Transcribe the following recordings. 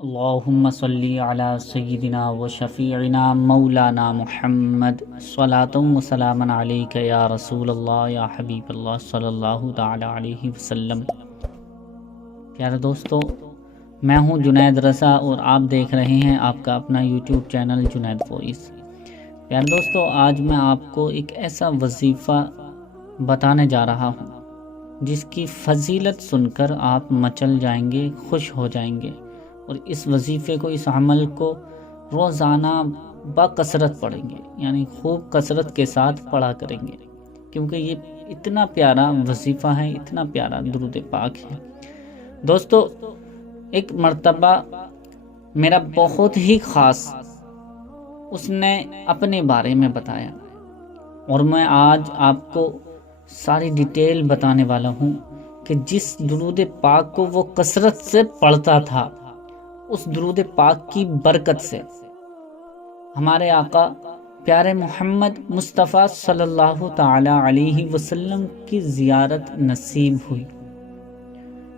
اللہم صلی علی سیدنا و شفیعنا مولانا محمد صلاۃ و سلام علیک یا رسول اللہ یا حبیب اللہ صلی اللہ تعالی علیہ وسلم۔ پیارے دوستو، میں ہوں جنید رضا اور آپ دیکھ رہے ہیں آپ کا اپنا یوٹیوب چینل جنید وائس۔ پیارے دوستو، آج میں آپ کو ایک ایسا وظیفہ بتانے جا رہا ہوں جس کی فضیلت سن کر آپ مچل جائیں گے، خوش ہو جائیں گے، اور اس وظیفے کو، اس عمل کو روزانہ بکثرت پڑھیں گے، یعنی خوب کثرت کے ساتھ پڑھا کریں گے، کیونکہ یہ اتنا پیارا وظیفہ ہے، اتنا پیارا درود پاک ہے۔ دوستو، ایک مرتبہ میرا بہت ہی خاص اس نے اپنے بارے میں بتایا، اور میں آج آپ کو ساری ڈیٹیل بتانے والا ہوں کہ جس درود پاک کو وہ کثرت سے پڑھتا تھا، اس درود پاک کی برکت سے ہمارے آقا پیارے محمد مصطفیٰ صلی اللہ تعالی علیہ وسلم کی زیارت نصیب ہوئی۔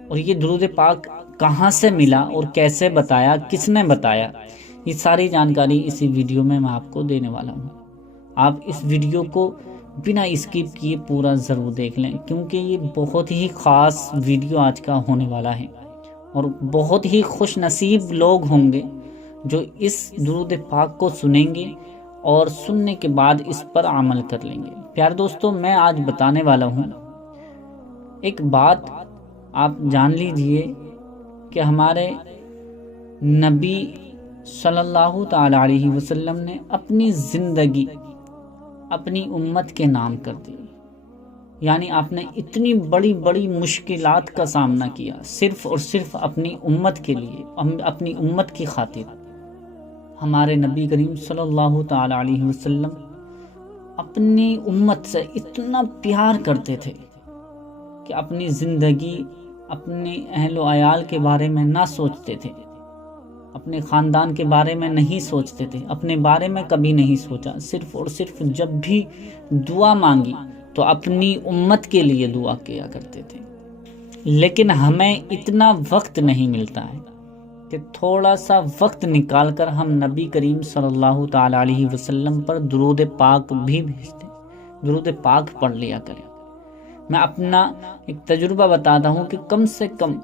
اور یہ درود پاک کہاں سے ملا اور کیسے بتایا، کس نے بتایا، یہ ساری جانکاری اسی ویڈیو میں آپ کو دینے والا ہوں۔ آپ اس ویڈیو کو بنا اسکپ کیے پورا ضرور دیکھ لیں، کیونکہ یہ بہت ہی خاص ویڈیو آج کا ہونے والا ہے، اور بہت ہی خوش نصیب لوگ ہوں گے جو اس درود پاک کو سنیں گے اور سننے کے بعد اس پر عمل کر لیں گے۔ پیارے دوستو، میں آج بتانے والا ہوں ایک بات، آپ جان لیجئے کہ ہمارے نبی صلی اللہ تعالی علیہ وسلم نے اپنی زندگی اپنی امت کے نام کر دی، یعنی آپ نے اتنی بڑی بڑی مشکلات کا سامنا کیا صرف اور صرف اپنی امت کے لیے، اپنی امت کی خاطر۔ ہمارے نبی کریم صلی اللہ تعالی علیہ وسلم اپنی امت سے اتنا پیار کرتے تھے کہ اپنی زندگی، اپنے اہل و عیال کے بارے میں نہ سوچتے تھے، اپنے خاندان کے بارے میں نہیں سوچتے تھے، اپنے بارے میں کبھی نہیں سوچا، صرف اور صرف جب بھی دعا مانگی تو اپنی امت کے لیے دعا کیا کرتے تھے۔ لیکن ہمیں اتنا وقت نہیں ملتا ہے کہ تھوڑا سا وقت نکال کر ہم نبی کریم صلی اللہ تعالی علیہ وسلم پر درود پاک بھی بھیجتے، درود پاک پڑھ لیا کریں۔ میں اپنا ایک تجربہ بتاتا ہوں کہ کم سے کم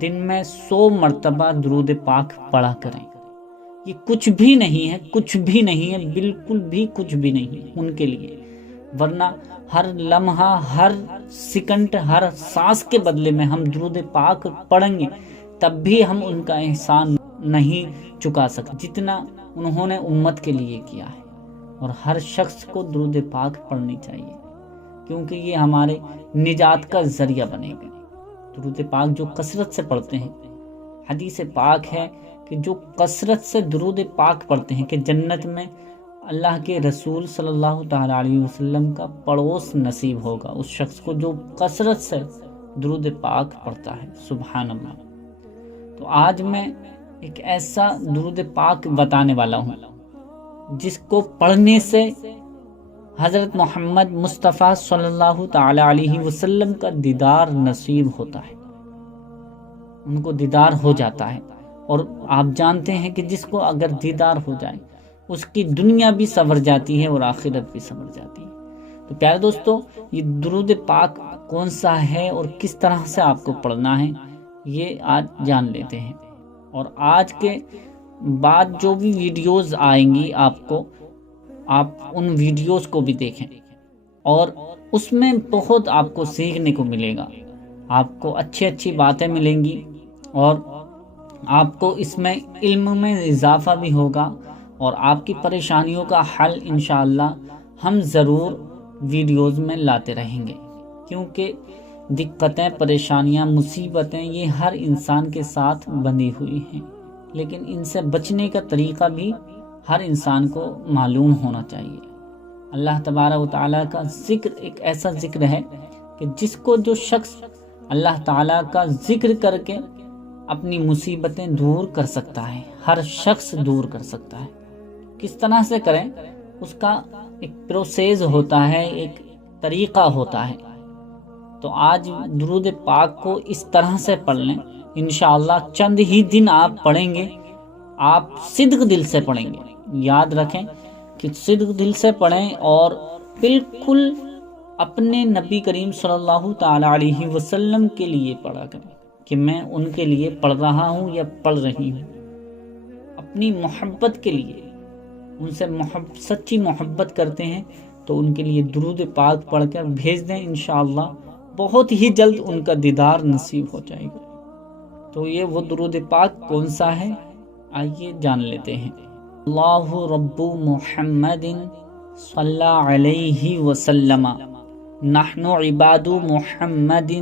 دن میں 100 مرتبہ درود پاک پڑھا کریں۔ یہ کچھ بھی نہیں ہے، کچھ بھی نہیں ہے، بالکل بھی کچھ بھی نہیں ہے ان کے لیے، ورنہ ہر لمحہ، ہر سیکنڈ، ہر سانس کے بدلے میں ہم درود پاک پڑھیں گے تب بھی ہم ان کا احسان نہیں چکا سکتے جتنا انہوں نے امت کے لیے کیا ہے۔ اور ہر شخص کو درود پاک پڑھنی چاہیے، کیونکہ یہ ہمارے نجات کا ذریعہ بنے گا۔ درود پاک جو کثرت سے پڑھتے ہیں، حدیث پاک ہے کہ جو کثرت سے درود پاک پڑھتے ہیں کہ جنت میں اللہ کے رسول صلی اللہ تعالی علیہ وسلم کا پڑوس نصیب ہوگا اس شخص کو جو کثرت سے درود پاک پڑھتا ہے۔ سبحان اللہ۔ تو آج میں ایک ایسا درود پاک بتانے والا ہوں جس کو پڑھنے سے حضرت محمد مصطفیٰ صلی اللہ تعالی علیہ وسلم کا دیدار نصیب ہوتا ہے، ان کو دیدار ہو جاتا ہے۔ اور آپ جانتے ہیں کہ جس کو اگر دیدار ہو جائے اس کی دنیا بھی سنور جاتی ہے اور آخرت بھی سنور جاتی ہے۔ تو پیارے دوستو، یہ درود پاک کون سا ہے اور کس طرح سے آپ کو پڑھنا ہے، یہ آج جان لیتے ہیں۔ اور آج کے بعد جو بھی ویڈیوز آئیں گی آپ ان ویڈیوز کو بھی دیکھیں، اور اس میں بہت آپ کو سیکھنے کو ملے گا، آپ کو اچھی باتیں ملیں گی، اور آپ کو اس میں علم میں اضافہ بھی ہوگا، اور آپ کی پریشانیوں کا حل انشاءاللہ ہم ضرور ویڈیوز میں لاتے رہیں گے، کیونکہ دقتیں، پریشانیاں، مصیبتیں یہ ہر انسان کے ساتھ بندھی ہوئی ہیں، لیکن ان سے بچنے کا طریقہ بھی ہر انسان کو معلوم ہونا چاہیے۔ اللہ تبارک و تعالیٰ کا ذکر ایک ایسا ذکر ہے کہ جس کو جو شخص اللہ تعالیٰ کا ذکر کر کے اپنی مصیبتیں دور کر سکتا ہے، ہر شخص دور کر سکتا ہے۔ کس طرح سے کریں، اس کا ایک پروسیس ہوتا ہے، ایک طریقہ ہوتا ہے۔ تو آج درود پاک کو اس طرح سے پڑھ لیں انشاءاللہ چند ہی دن آپ پڑھیں گے، آپ صدق دل سے پڑھیں گے. یاد رکھیں کہ صدق دل سے پڑھیں اور بالکل اپنے نبی کریم صلی اللہ تعالی علیہ وسلم کے لیے پڑھا کریں کہ میں ان کے لیے پڑھ رہا ہوں یا پڑھ رہی ہوں. اپنی محبت کے لیے، ان سے سچی محبت کرتے ہیں تو ان کے لیے درود پاک پڑھ کر بھیج دیں، انشاءاللہ بہت ہی جلد ان کا دیدار نصیب ہو جائے گا. تو یہ وہ درود پاک کون سا ہے، آئیے جان لیتے ہیں. اللہ رب محمد صلی علیہ وسلم، نحن عباد محمد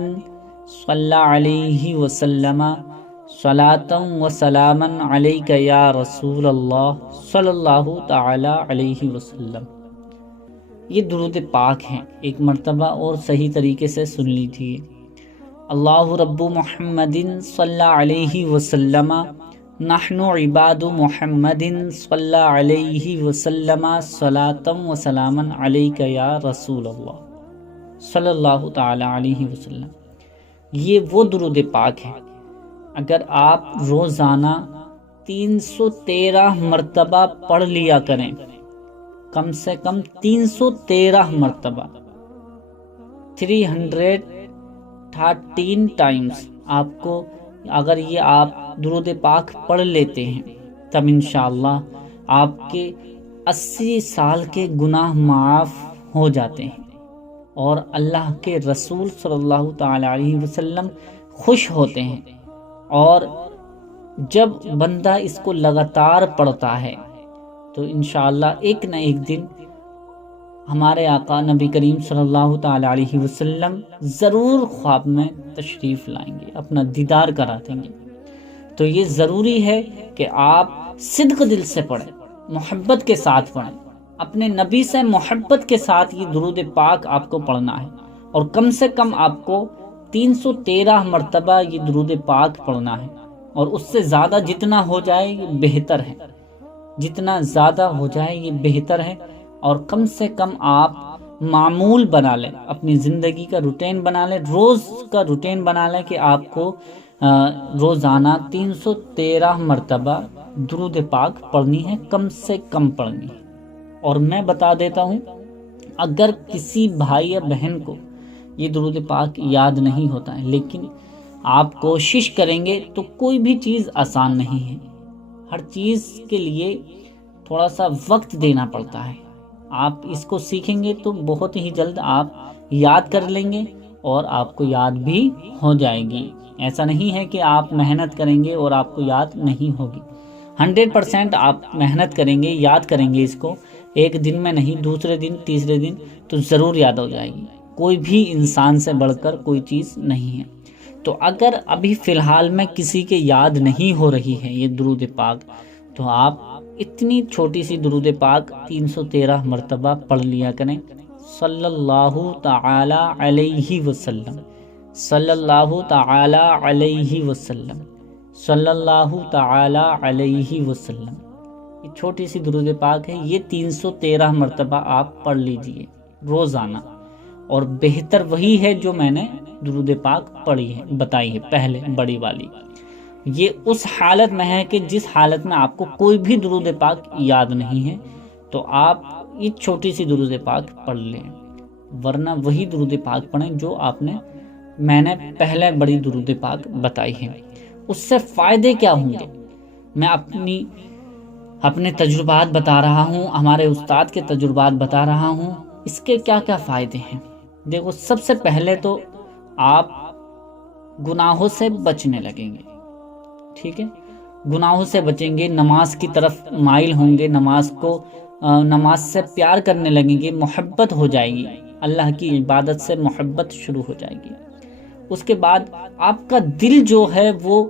صلی علیہ وسلم، صلاۃ و سلاما علیک یا رسول اللہ صلی اللہ تعالی علیہ وسلم. یہ درود پاک ہیں، ایک مرتبہ اور صحیح طریقے سے سن لیجیے. اللہ رب محمد صلی علیہ وسلم، نحن عباد محمد صلی علیہ وسلم، صلاۃ و سلاما علیک یا رسول اللہ صلی اللہ تعالی علیہ وسلم. یہ وہ درود پاک ہے، اگر آپ روزانہ 313 مرتبہ پڑھ لیا کریں، کم سے کم 313 مرتبہ، 313 ٹائمز آپ کو اگر یہ آپ درود پاک پڑھ لیتے ہیں تب انشاءاللہ آپ کے 80 سال کے گناہ معاف ہو جاتے ہیں، اور اللہ کے رسول صلی اللہ تعالی علیہ وسلم خوش ہوتے ہیں. اور جب بندہ اس کو لگاتار پڑھتا ہے تو انشاءاللہ ایک نہ ایک دن ہمارے آقا نبی کریم صلی اللہ تعالی علیہ وسلم ضرور خواب میں تشریف لائیں گے، اپنا دیدار کرا دیں گے. تو یہ ضروری ہے کہ آپ صدق دل سے پڑھیں، محبت کے ساتھ پڑھیں، اپنے نبی سے محبت کے ساتھ یہ درود پاک آپ کو پڑھنا ہے، اور کم سے کم آپ کو 313 مرتبہ یہ درود پاک پڑھنا ہے، اور اس سے زیادہ جتنا ہو جائے یہ بہتر ہے، جتنا زیادہ ہو جائے یہ بہتر ہے. اور کم سے کم آپ معمول بنا لیں، اپنی زندگی کا روٹین بنا لیں، روز کا روٹین بنا لیں کہ آپ کو روزانہ 313 مرتبہ درود پاک پڑھنی ہے، کم سے کم پڑھنی ہے. اور میں بتا دیتا ہوں، اگر کسی بھائی یا بہن کو یہ درود پاک یاد نہیں ہوتا ہے لیکن آپ کوشش کریں گے تو کوئی بھی چیز آسان نہیں ہے. ہر چیز کے لیے تھوڑا سا وقت دینا پڑتا ہے. آپ اس کو سیکھیں گے تو بہت ہی جلد آپ یاد کر لیں گے اور آپ کو یاد بھی ہو جائے گی. ایسا نہیں ہے کہ آپ محنت کریں گے اور آپ کو یاد نہیں ہوگی. 100% آپ محنت کریں گے، یاد کریں گے اس کو، ایک دن میں نہیں، دوسرے دن، تیسرے دن تو ضرور یاد ہو جائے گی. کوئی بھی انسان سے بڑھ کر کوئی چیز نہیں ہے. تو اگر ابھی فی الحال میں کسی کے یاد نہیں ہو رہی ہے یہ درود پاک، تو آپ اتنی چھوٹی سی درود پاک 313 مرتبہ پڑھ لیا کریں. صلی اللہ تعالی علیہ وسلم، صلی اللہ تعالی علیہ وسلم، صلی اللہ تعالی علیہ وسلم. یہ چھوٹی سی درود پاک ہے، یہ 313 مرتبہ آپ پڑھ لیجئے روزانہ. اور بہتر وہی ہے جو میں نے درود پاک پڑھی ہے، بتائی ہے پہلے، بڑی والی. یہ اس حالت میں ہے کہ جس حالت میں آپ کو کوئی بھی درود پاک یاد نہیں ہے تو آپ یہ چھوٹی سی درود پاک پڑھ لیں، ورنہ وہی درود پاک پڑھیں جو میں نے پہلے بڑی درود پاک بتائی ہے. اس سے فائدے کیا ہوں گے؟ میں اپنے تجربات بتا رہا ہوں، ہمارے استاد کے تجربات بتا رہا ہوں. اس کے کیا کیا فائدے ہیں؟ دیکھو، سب سے پہلے تو آپ گناہوں سے بچنے لگیں گے. ٹھیک ہے، گناہوں سے بچیں گے، نماز کی طرف مائل ہوں گے، نماز سے پیار کرنے لگیں گے، محبت ہو جائے گی، اللہ کی عبادت سے محبت شروع ہو جائے گی. اس کے بعد آپ کا دل جو ہے وہ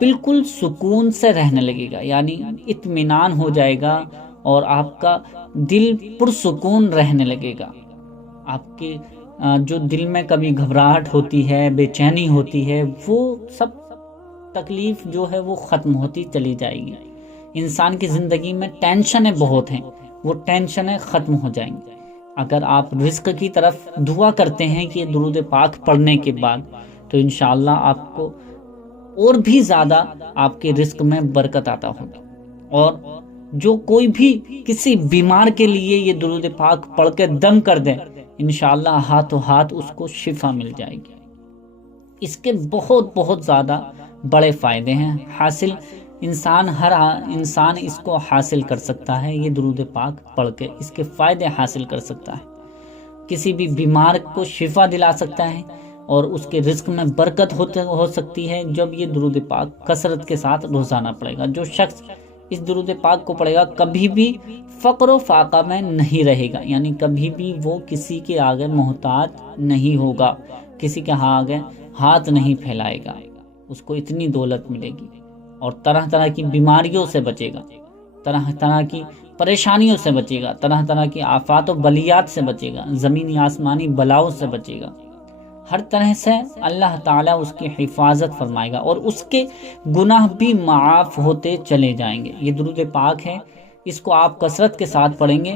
بالکل سکون سے رہنے لگے گا، یعنی اطمینان ہو جائے گا اور آپ کا دل پرسکون رہنے لگے گا. آپ کے جو دل میں کبھی گھبراہٹ ہوتی ہے، بے چینی ہوتی ہے، وہ سب تکلیف جو ہے وہ ختم ہوتی چلی جائے گی. انسان کی زندگی میں ٹینشنیں بہت ہیں، وہ ٹینشنیں ختم ہو جائیں گی. اگر آپ رزق کی طرف دعا کرتے ہیں کہ درود پاک پڑھنے کے بعد، تو انشاءاللہ آپ کو اور بھی زیادہ آپ کے رزق میں برکت عطا ہوگی۔ اور جو کوئی بھی کسی بیمار کے لیے یہ درود پاک پڑھ کے دم کر دے، انشاءاللہ ہاتھوں ہاتھ اس کو شفا مل جائے گی۔ اس کے بہت بہت زیادہ بڑے فائدے ہیں حاصل، ہر انسان اس کو حاصل کر سکتا ہے، یہ درود پاک پڑھ کے اس کے فائدے حاصل کر سکتا ہے، کسی بھی بیمار کو شفا دلا سکتا ہے، اور اس کے رزق میں برکت ہو سکتی ہے جب یہ درود پاک کثرت کے ساتھ روزانہ پڑھے گا۔ جو شخص اس درود پاک کو پڑھے گا کبھی بھی فقر و فاقہ میں نہیں رہے گا، یعنی کبھی بھی وہ کسی کے آگے محتاج نہیں ہوگا، کسی کے آگے ہاتھ نہیں پھیلائے گا، اس کو اتنی دولت ملے گی، اور طرح طرح کی بیماریوں سے بچے گا، طرح طرح کی پریشانیوں سے بچے گا، طرح طرح کی آفات و بلیات سے بچے گا، زمینی آسمانی بلاؤں سے بچے گا، ہر طرح سے اللہ تعالیٰ اس کی حفاظت فرمائے گا، اور اس کے گناہ بھی معاف ہوتے چلے جائیں گے۔ یہ درود پاک ہے، اس کو آپ کثرت کے ساتھ پڑھیں گے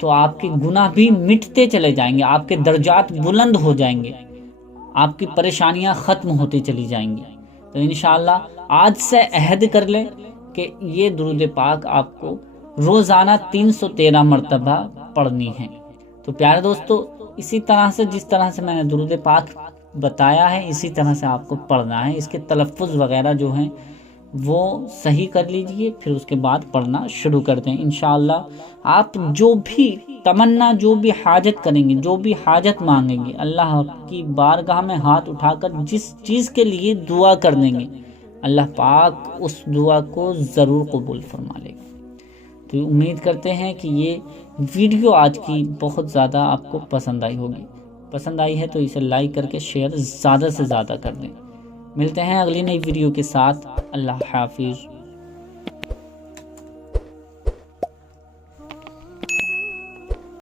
تو آپ کے گناہ بھی مٹتے چلے جائیں گے، آپ کے درجات بلند ہو جائیں گے، آپ کی پریشانیاں ختم ہوتی چلی جائیں گی۔ تو انشاءاللہ آج سے عہد کر لیں کہ یہ درود پاک آپ کو روزانہ 313 مرتبہ پڑھنی ہے۔ تو پیارے دوستو، اسی طرح سے جس طرح سے میں نے درود پاک بتایا ہے اسی طرح سے آپ کو پڑھنا ہے۔ اس کے تلفظ وغیرہ جو ہیں وہ صحیح کر لیجئے، پھر اس کے بعد پڑھنا شروع کر دیں۔ انشاءاللہ آپ جو بھی تمنا، جو بھی حاجت کریں گے، جو بھی حاجت مانگیں گے، اللہ کی بارگاہ میں ہاتھ اٹھا کر جس چیز کے لیے دعا کر دیں گے، اللہ پاک اس دعا کو ضرور قبول فرما لے گا۔ تو امید کرتے ہیں کہ یہ ویڈیو آج کی بہت زیادہ آپ کو پسند آئی ہوگی۔ پسند آئی ہے تو اسے لائک کر کے شیئر زیادہ سے زیادہ کر دیں۔ ملتے ہیں اگلی نئی ویڈیو کے ساتھ۔ اللہ حافظ۔